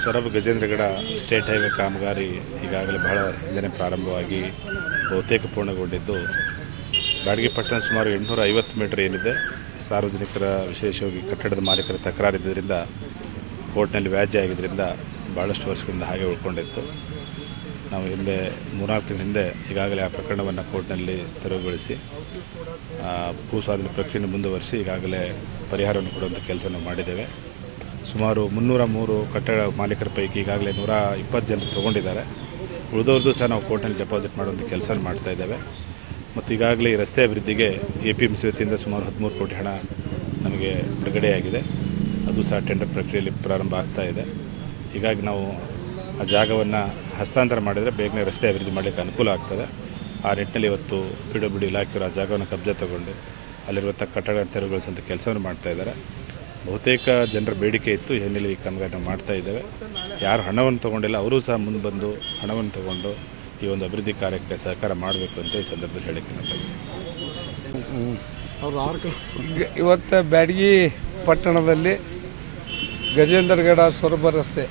Soraba Gajendragad state highway ಕಾಮಗಾರಿ ಈಗಾಗಲೇ ಬಹಳ ಹಿಂದೆ ಪ್ರಾರಂಭವಾಗಿ ಬಹುತೇಕ ಪೂರ್ಣಗೊಂಡಿದ್ದು, ಬ್ಯಾಡಗಿ ಪಟ್ಟಣ ಸುಮಾರು 850 ಮೀಟರ್ ಏನಿದೆ ಸಾರ್ವಜನಿಕರ, ವಿಶೇಷವಾಗಿ ಕಟ್ಟಡದ ಮಾಲೀಕರ ತಕರಾರಿದ್ದರಿಂದ ಕೋರ್ಟ್ನಲ್ಲಿ ವ್ಯಾಜ್ಯ ಆಗಿದ್ದರಿಂದ ಭಾಳಷ್ಟು ವರ್ಷಗಳಿಂದ ಹಾಗೆ ಉಳ್ಕೊಂಡಿತ್ತು. ನಾವು ಹಿಂದೆ 3-4 ತಿಂಗಳ ಹಿಂದೆ ಈಗಾಗಲೇ ಆ ಪ್ರಕರಣವನ್ನು ಕೋರ್ಟ್ನಲ್ಲಿ ತೆರವುಗೊಳಿಸಿ ಭೂ ಸ್ವಾಧೀನ ಪ್ರಕ್ರಿಯೆಯನ್ನು ಮುಂದುವರಿಸಿ ಈಗಾಗಲೇ ಪರಿಹಾರವನ್ನು ಕೊಡುವಂಥ ಕೆಲಸ ನಾವು ಮಾಡಿದ್ದೇವೆ. ಸುಮಾರು 303 ಕಟ್ಟಡ ಮಾಲೀಕರ ಪೈಕಿ ಈಗಾಗಲೇ 120 ಜನರು ತೊಗೊಂಡಿದ್ದಾರೆ. ಉಳಿದವ್ರದ್ದು ಸಹ ನಾವು ಕೋರ್ಟ್ನಲ್ಲಿ ಡೆಪಾಸಿಟ್ ಮಾಡುವಂಥ ಕೆಲಸ ಮಾಡ್ತಾ ಇದ್ದೇವೆ. ಮತ್ತು ಈಗಾಗಲೇ ಈ ರಸ್ತೆ ಅಭಿವೃದ್ಧಿಗೆ APMC ವತಿಯಿಂದ ಸುಮಾರು 13 ಕೋಟಿ ಹಣ ನಮಗೆ ಬಿಡುಗಡೆಯಾಗಿದೆ. ಅದು ಸಹ ಟೆಂಡರ್ ಪ್ರಕ್ರಿಯೆಯಲ್ಲಿ ಪ್ರಾರಂಭ ಆಗ್ತಾ ಇದೆ. ಹೀಗಾಗಿ ನಾವು ಆ ಜಾಗವನ್ನು ಹಸ್ತಾಂತರ ಮಾಡಿದರೆ ಬೇಗನೆ ರಸ್ತೆ ಅಭಿವೃದ್ಧಿ ಮಾಡಲಿಕ್ಕೆ ಅನುಕೂಲ ಆಗ್ತದೆ. ಆ ನಿಟ್ಟಿನಲ್ಲಿ ಇವತ್ತು PWD ಇಲಾಖೆಯವರು ಆ ಜಾಗವನ್ನು ಕಬ್ಜೆ ತಗೊಂಡು ಅಲ್ಲಿರುವಂಥ ಕಟ್ಟಡ ತೆರವುಗೊಳಿಸುವಂಥ ಕೆಲಸವನ್ನು ಮಾಡ್ತಾ ಇದ್ದಾರೆ. ಬಹುತೇಕ ಜನರ ಬೇಡಿಕೆ ಇತ್ತು, ಈ ಹಿನ್ನೆಲೆ ಈ ಕಾಮಗಾರಿನ ಮಾಡ್ತಾ ಇದ್ದೇವೆ. ಯಾರು ಹಣವನ್ನು ತೊಗೊಂಡಿಲ್ಲ ಅವರು ಸಹ ಮುಂದೆ ಬಂದು ಹಣವನ್ನು ತಗೊಂಡು ಈ ಒಂದು ಅಭಿವೃದ್ಧಿ ಕಾರ್ಯಕ್ಕೆ ಸಹಕಾರ ಮಾಡಬೇಕು ಅಂತ ಈ ಸಂದರ್ಭದಲ್ಲಿ ಹೇಳಕ್ಕೆ ನಾನು ಬಯಸ್ತೀನಿ. ಇವತ್ತು ಬ್ಯಾಡಗಿ ಪಟ್ಟಣದಲ್ಲಿ ಗಜೇಂದ್ರಗಡ ಸೊರಬ ರಸ್ತೆ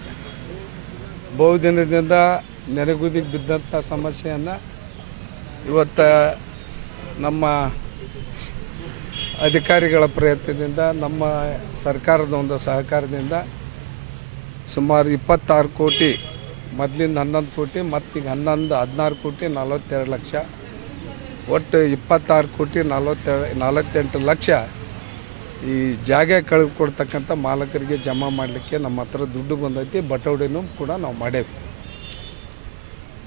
ಬಹುದಿನದಿಂದ ನೆನೆಗುದಿಗೆ ಬಿದ್ದಂಥ ಸಮಸ್ಯೆಯನ್ನು ಇವತ್ತು ನಮ್ಮ ಅಧಿಕಾರಿಗಳ ಪ್ರಯತ್ನದಿಂದ, ನಮ್ಮ ಸರ್ಕಾರದ ಒಂದು ಸಹಕಾರದಿಂದ ಸುಮಾರು 26 ಕೋಟಿ, ಮೊದಲಿಂದ 11 ಕೋಟಿ, ಮತ್ತೀಗ 16 ಕೋಟಿ 42 ಲಕ್ಷ, ಒಟ್ಟು 26 ಕೋಟಿ 48 ಲಕ್ಷ ಈ ಜಾಗ ಕಳೆದುಕೊಡ್ತಕ್ಕಂಥ ಮಾಲಕರಿಗೆ ಜಮಾ ಮಾಡಲಿಕ್ಕೆ ನಮ್ಮ ಹತ್ರ ದುಡ್ಡು ಬಂದೈತಿ. ಬಟವಡಿನೂ ಕೂಡ ನಾವು ಮಾಡೇವಿ.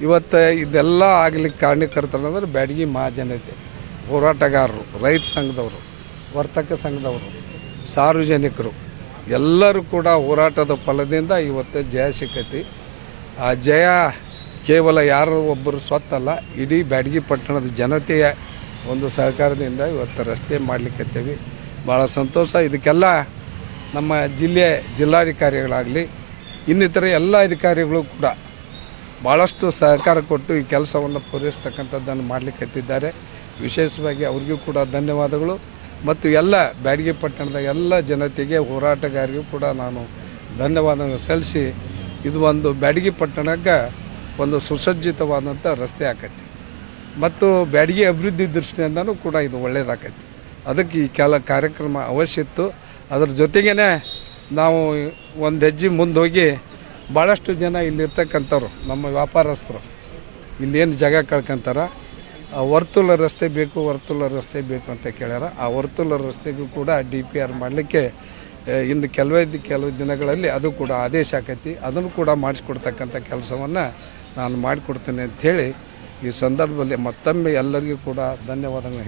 ಇವತ್ತು ಇದೆಲ್ಲ ಆಗಲಿಕ್ಕೆ ಕಾರಣಕರ್ತರಂದ್ರೆ ಬ್ಯಾಡಗಿ ಮಹಾಜನತೆ, ಹೋರಾಟಗಾರರು, ರೈತ ಸಂಘದವರು, ವರ್ತಕ ಸಂಘದವರು, ಸಾರ್ವಜನಿಕರು ಎಲ್ಲರೂ ಕೂಡ ಹೋರಾಟದ ಫಲದಿಂದ ಇವತ್ತು ಜಯ ಸಿಕ್ಕೈತಿ. ಆ ಜಯ ಕೇವಲ ಯಾರು ಒಬ್ಬರು ಸ್ವತ್ತಲ್ಲ, ಇಡೀ ಬ್ಯಾಡಗಿ ಪಟ್ಟಣದ ಜನತೆಯ ಒಂದು ಸಹಕಾರದಿಂದ ಇವತ್ತು ರಸ್ತೆ ಮಾಡಲಿಕ್ಕತ್ತೀವಿ. ಭಾಳ ಸಂತೋಷ. ಇದಕ್ಕೆಲ್ಲ ನಮ್ಮ ಜಿಲ್ಲಾಧಿಕಾರಿಗಳಾಗಲಿ ಇನ್ನಿತರ ಎಲ್ಲ ಅಧಿಕಾರಿಗಳು ಕೂಡ ಭಾಳಷ್ಟು ಸಹಕಾರ ಕೊಟ್ಟು ಈ ಕೆಲಸವನ್ನು ಪೂರೈಸ್ತಕ್ಕಂಥದ್ದನ್ನು ಮಾಡಲಿಕ್ಕತ್ತಿದ್ದಾರೆ. ವಿಶೇಷವಾಗಿ ಅವ್ರಿಗೂ ಕೂಡ ಧನ್ಯವಾದಗಳು. ಮತ್ತು ಎಲ್ಲ ಬ್ಯಾಡಗಿ ಪಟ್ಟಣದ ಎಲ್ಲ ಜನತೆಗೆ, ಹೋರಾಟಗಾರರಿಗೂ ಕೂಡ ನಾನು ಧನ್ಯವಾದಗಳನ್ನು ಸಲ್ಲಿಸಿ, ಇದು ಒಂದು ಬ್ಯಾಡಗಿ ಪಟ್ಟಣಕ್ಕೆ ಒಂದು ಸುಸಜ್ಜಿತವಾದಂಥ ರಸ್ತೆ ಆಕೈತಿ ಮತ್ತು ಬ್ಯಾಡಗಿ ಅಭಿವೃದ್ಧಿ ದೃಷ್ಟಿಯಿಂದನೂ ಕೂಡ ಇದು ಒಳ್ಳೆಯದಾಕೈತಿ. ಅದಕ್ಕೆ ಈ ಕಾರ್ಯಕ್ರಮ ಅವಶ್ಯ ಇತ್ತು. ಅದ್ರ ಜೊತೆಗೇ ನಾವು ಒಂದು ಹೆಜ್ಜೆ ಮುಂದೆ ಹೋಗಿ ಭಾಳಷ್ಟು ಜನ ಇಲ್ಲಿರ್ತಕ್ಕಂಥವ್ರು ನಮ್ಮ ವ್ಯಾಪಾರಸ್ಥರು ಇಲ್ಲೇನು ಜಾಗ ಕಳ್ಕೊಂತಾರ, ವರ್ತುಲ ರಸ್ತೆ ಬೇಕು, ವರ್ತುಲ ರಸ್ತೆ ಬೇಕು ಅಂತ ಕೇಳ್ಯಾರ. ಆ ವರ್ತುಲ ರಸ್ತೆಗೂ ಕೂಡ DPR ಮಾಡಲಿಕ್ಕೆ ಇನ್ನು ಕೆಲವು ದಿನಗಳಲ್ಲಿ ಅದು ಕೂಡ ಆದೇಶ ಆಕೈತಿ. ಅದನ್ನು ಕೂಡ ಮಾಡಿಸ್ಕೊಡ್ತಕ್ಕಂಥ ಕೆಲಸವನ್ನು ನಾನು ಮಾಡಿಕೊಡ್ತೇನೆ ಅಂಥೇಳಿ ಈ ಸಂದರ್ಭದಲ್ಲಿ ಮತ್ತೊಮ್ಮೆ ಎಲ್ಲರಿಗೂ ಕೂಡ ಧನ್ಯವಾದಗಳು.